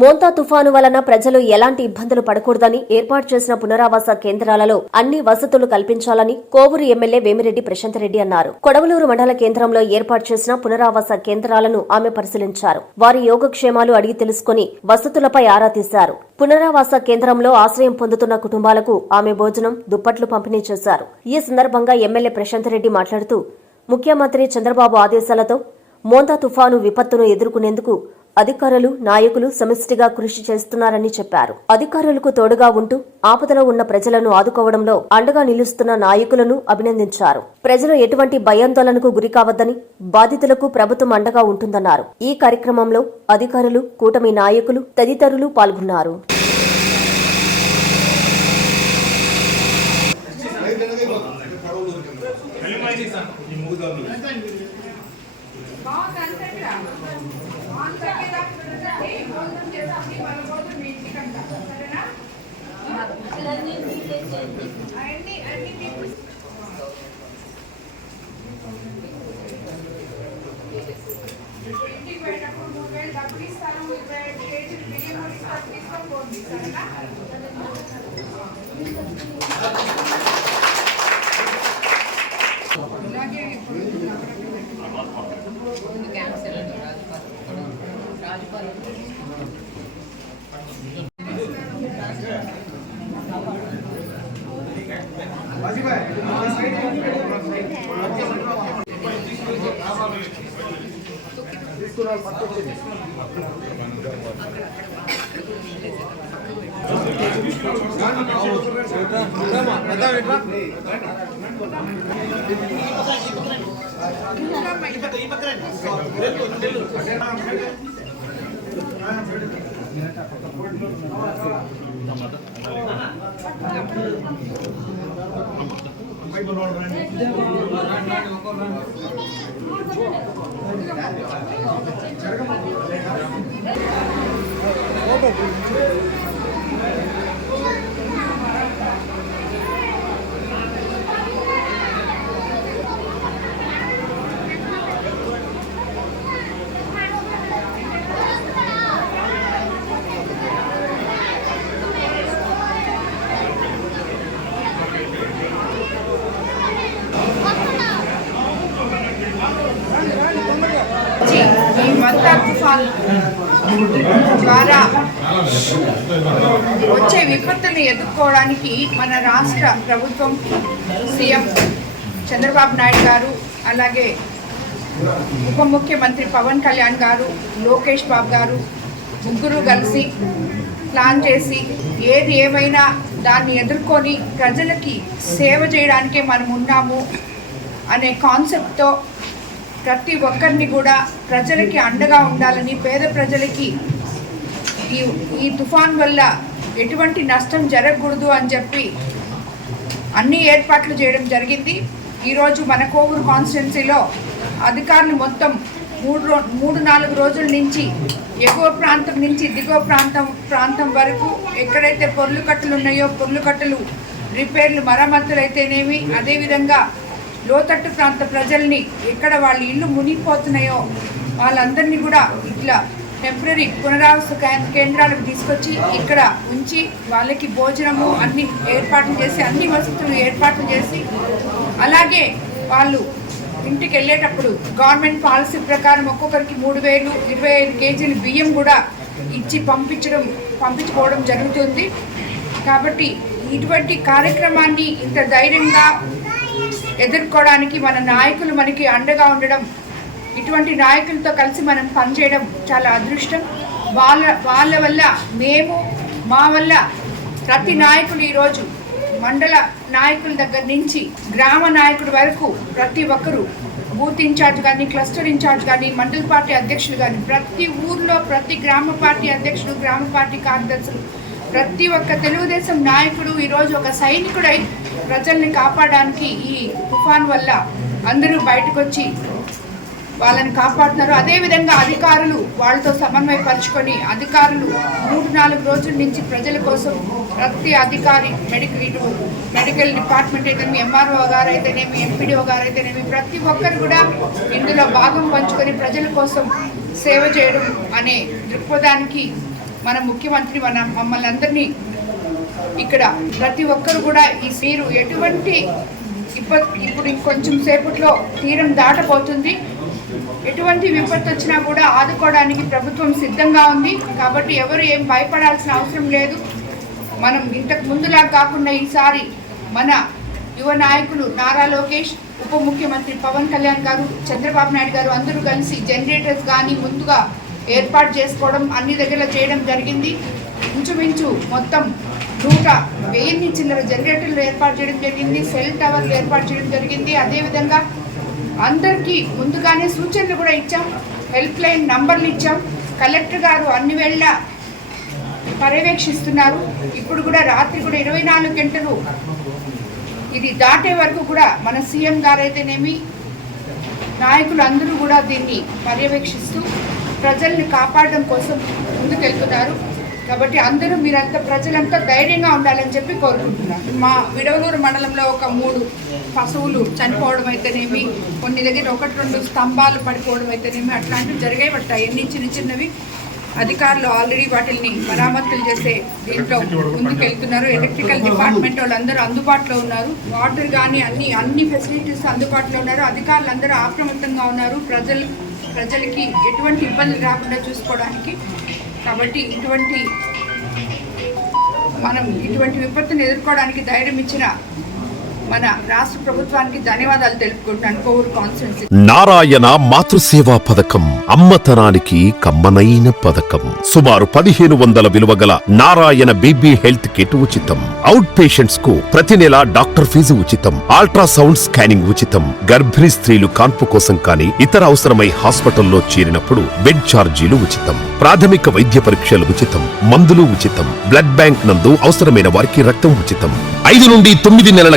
మోంతా తుఫాను వలన ప్రజలు ఎలాంటి ఇబ్బందులు పడకూడదని ఏర్పాటు చేసిన పునరావాస కేంద్రాలలో అన్ని వసతులు కల్పించాలని కోవూరు ఎమ్మెల్యే వేమిరెడ్డి ప్రశాంతరెడ్డి అన్నారు. కొడవలూరు మండల కేంద్రంలో ఏర్పాటు చేసిన పునరావాస కేంద్రాలను ఆమె పరిశీలించారు. వారి యోగక్షేమాలు అడిగి తెలుసుకుని వసతులపై ఆరా తీశారు. పునరావాస కేంద్రంలో ఆశ్రయం పొందుతున్న కుటుంబాలకు ఆమె భోజనం దుప్పట్లు పంపిణీ చేశారు. ఈ సందర్భంగా ఎమ్మెల్యే ప్రశాంతరెడ్డి మాట్లాడుతూ ముఖ్యమంత్రి చంద్రబాబు ఆదేశాలతో మోంతా తుఫాను విపత్తును ఎదుర్కొనేందుకు అధికారులు నాయకులు సమిష్టిగా కృషి చేస్తున్నారని చెప్పారు. అధికారులకు తోడుగా ఉంటూ ఆపదలో ఉన్న ప్రజలను ఆదుకోవడంలో అండగా నిలుస్తున్న నాయకులను అభినందించారు. ప్రజలు ఎటువంటి భయాందోళనకు గురికావద్దని బాధితులకు ప్రభుత్వం అండగా ఉంటుందన్నారు. ఈ కార్యక్రమంలో అధికారులు కూటమి నాయకులు తదితరులు పాల్గొన్నారు. ఇంటికి పోయేటప్పుడు డబ్బులు ఇస్తాను ఇరవై కేజీలు బియ్యం ఇస్తాను తీసుకొని సరేనా వచ్చి తుఫాన్ ద్వారా వచ్చే విపత్తుని ఎదుర్కోవడానికి మన రాష్ట్ర ప్రభుత్వం సీఎం చంద్రబాబు నాయుడు గారు అలాగే ఉప ముఖ్యమంత్రి పవన్ కళ్యాణ్ గారు లోకేష్ బాబు గారు ముగ్గురు కలిసి ప్లాన్ చేసి ఏది ఏమైనా దాన్ని ఎదుర్కొని ప్రజలకి సేవ చేయడానికే మనం ఉన్నాము అనే కాన్సెప్ట్తో ప్రతి ఒక్కరిని కూడా ప్రజలకి అండగా ఉండాలని పేద ప్రజలకి ఈ ఈ తుఫాన్ వల్ల ఎటువంటి నష్టం జరగకూడదు అని చెప్పి అన్ని ఏర్పాట్లు చేయడం జరిగింది. ఈరోజు మన కోవూరు కాన్స్టిట్యున్సీలో అధికారులు మొత్తం మూడు రో మూడు నాలుగు రోజుల నుంచి ఎగువ ప్రాంతం నుంచి దిగువ ప్రాంతం ప్రాంతం వరకు ఎక్కడైతే పొర్లు కట్టలు ఉన్నాయో పొర్లు కట్టలు రిపేర్లు మరమ్మతులు అయితేనేమి అదేవిధంగా లోతట్టు ప్రాంత ప్రజల్ని ఎక్కడ వాళ్ళ ఇల్లు మునిగిపోతున్నాయో వాళ్ళందరినీ కూడా ఇట్లా టెంపరీ పునరావాస కేంద్రాలకు తీసుకొచ్చి ఇక్కడ ఉంచి వాళ్ళకి భోజనము అన్ని ఏర్పాట్లు చేసి అన్ని వసతులు ఏర్పాట్లు చేసి అలాగే వాళ్ళు ఇంటికి వెళ్ళేటప్పుడు గవర్నమెంట్ పాలసీ ప్రకారం ఒక్కొక్కరికి మూడు వేలు ఇరవై ఐదు కేజీలు బియ్యం కూడా ఇచ్చి పంపించడం పంపించుకోవడం జరుగుతుంది. కాబట్టి ఇటువంటి కార్యక్రమాన్ని ఇంత ధైర్యంగా ఎదుర్కోవడానికి మన నాయకులు మనకి అండగా ఉండడం ఇటువంటి నాయకులతో కలిసి మనం పనిచేయడం చాలా అదృష్టం. వాళ్ళ వాళ్ళ వల్ల మేము మా వల్ల ప్రతి నాయకులు ఈరోజు మండల నాయకుల దగ్గర నుంచి గ్రామ నాయకుడి వరకు ప్రతి ఒక్కరూ బూత్ ఇన్ఛార్జ్ కానీ క్లస్టర్ ఇన్ఛార్జ్ కానీ మండల పార్టీ అధ్యక్షులు కానీ ప్రతి ఊర్లో ప్రతి గ్రామ పార్టీ అధ్యక్షులు గ్రామ పార్టీ కార్యదర్శులు ప్రతి ఒక్క తెలుగుదేశం నాయకుడు ఈరోజు ఒక సైనికుడై ప్రజల్ని కాపాడడానికి ఈ తుఫాన్ వల్ల అందరూ బయటకు వచ్చి వాళ్ళని కాపాడుతున్నారు. అదేవిధంగా అధికారులు వాళ్ళతో సమన్వయపరుచుకొని అధికారులు మూడు నాలుగు రోజుల నుంచి ప్రజల కోసం ప్రతి అధికారి మెడికల్ ఇటు మెడికల్ డిపార్ట్మెంట్ అయితేనేమి ఎంఆర్ఓ గారు అయితేనేమి ఎంపీడీఓ గారు అయితేనేమి ప్రతి ఒక్కరు కూడా ఇందులో భాగం పంచుకొని ప్రజల కోసం సేవ చేయడం అనే దృక్పథానికి మన ముఖ్యమంత్రి మన మమ్మల్ని అందరినీ ఇక్కడ ప్రతి ఒక్కరు కూడా ఈ మీరు ఎటువంటి ఇప్పుడు ఇంకొంచెం సేపట్లో తీరం దాటబోతుంది. ఎటువంటి విపత్తు వచ్చినా కూడా ఆదుకోవడానికి ప్రభుత్వం సిద్ధంగా ఉంది. కాబట్టి ఎవరు ఏం భయపడాల్సిన అవసరం లేదు. మనం ఇంతకు ముందులా కాకుండా ఈసారి మన యువ నాయకులు నారా లోకేష్ ఉప ముఖ్యమంత్రి పవన్ కళ్యాణ్ గారు చంద్రబాబు నాయుడు గారు అందరూ కలిసి జనరేటర్స్ కానీ ముందుగా ఏర్పాటు చేసుకోవడం అన్ని దగ్గర చేయడం జరిగింది. ఇంచుమించు మొత్తం నూట వెయ్యిన్ని చిల్లర జనరేటర్లు ఏర్పాటు చేయడం జరిగింది సెల్ టవర్లు ఏర్పాటు చేయడం జరిగింది. అదేవిధంగా అందరికీ ముందుగానే సూచనలు కూడా ఇచ్చాం హెల్ప్ లైన్ నంబర్లు ఇచ్చాం. కలెక్టర్ గారు అన్ని వేళ్ళ పర్యవేక్షిస్తున్నారు. ఇప్పుడు కూడా రాత్రి కూడా ఇరవై నాలుగు గంటలు ఇది దాటే వరకు కూడా మన సీఎం గారైతేనేమి నాయకులు అందరూ కూడా దీన్ని పర్యవేక్షిస్తూ ప్రజల్ని కాపాడడం కోసం ముందుకెళ్తున్నారు. కాబట్టి అందరూ మీరంతా ప్రజలంతా ధైర్యంగా ఉండాలని చెప్పి కోరుకుంటున్నాను. మా విడవలూరు మండలంలో ఒక మూడు పశువులు చనిపోవడం అయితేనేమి కొన్ని దగ్గర ఒకటి రెండు స్తంభాలు పడిపోవడం అయితేనేమి అట్లాంటివి జరిగే పడతాయి ఎన్ని చిన్న చిన్నవి అధికారులు ఆల్రెడీ వాటిని మరామతులు చేసే దీంట్లో ముందుకు వెళ్తున్నారు ఎలక్ట్రికల్ డిపార్ట్మెంట్ వాళ్ళందరూ అందుబాటులో ఉన్నారు. వాటర్ కానీ అన్ని అన్ని ఫెసిలిటీస్ అందుబాటులో ఉన్నారు. అధికారులు అందరూ అప్రమత్తంగా ఉన్నారు. ప్రజలు ప్రజలకి ఎటువంటి ఇబ్బందులు రాకుండా చూసుకోవడానికి. కాబట్టి ఇటువంటి మనం ఇటువంటి విపత్తును ఎదుర్కోవడానికి ధైర్యం ఇచ్చిన మన రాష్ట్ర ప్రభుత్వానికి ధన్యవాదాలు తెలుపుకుంటున్నాను కోవూరు కాన్స్టిట్యున్సీ నారాయణ మాతృసేవా పథకం అమ్మతనానికి కమ్మనైన పథకం. సుమారు పదిహేను వందల విలువ గల నారాయణ బీబీ హెల్త్ కిట్ ఉచితం. అవుట్ పేషెంట్స్కు ప్రతి నెల డాక్టర్ ఫీజు ఉచితం. అల్ట్రాసౌండ్ స్కానింగ్ ఉచితం. గర్భిణీ స్త్రీలు కాన్పు కోసం కానీ ఇతర అవసరమై హాస్పిటల్లో చేరినప్పుడు బెడ్ ఛార్జీలు ఉచితం. ప్రాథమిక వైద్య పరీక్షలు ఉచితం. మందులు ఉచితం. బ్లడ్ బ్యాంక్ నందు అవసరమైన వారికి రక్తం ఉచితం. ఐదు నుండి తొమ్మిది నెలల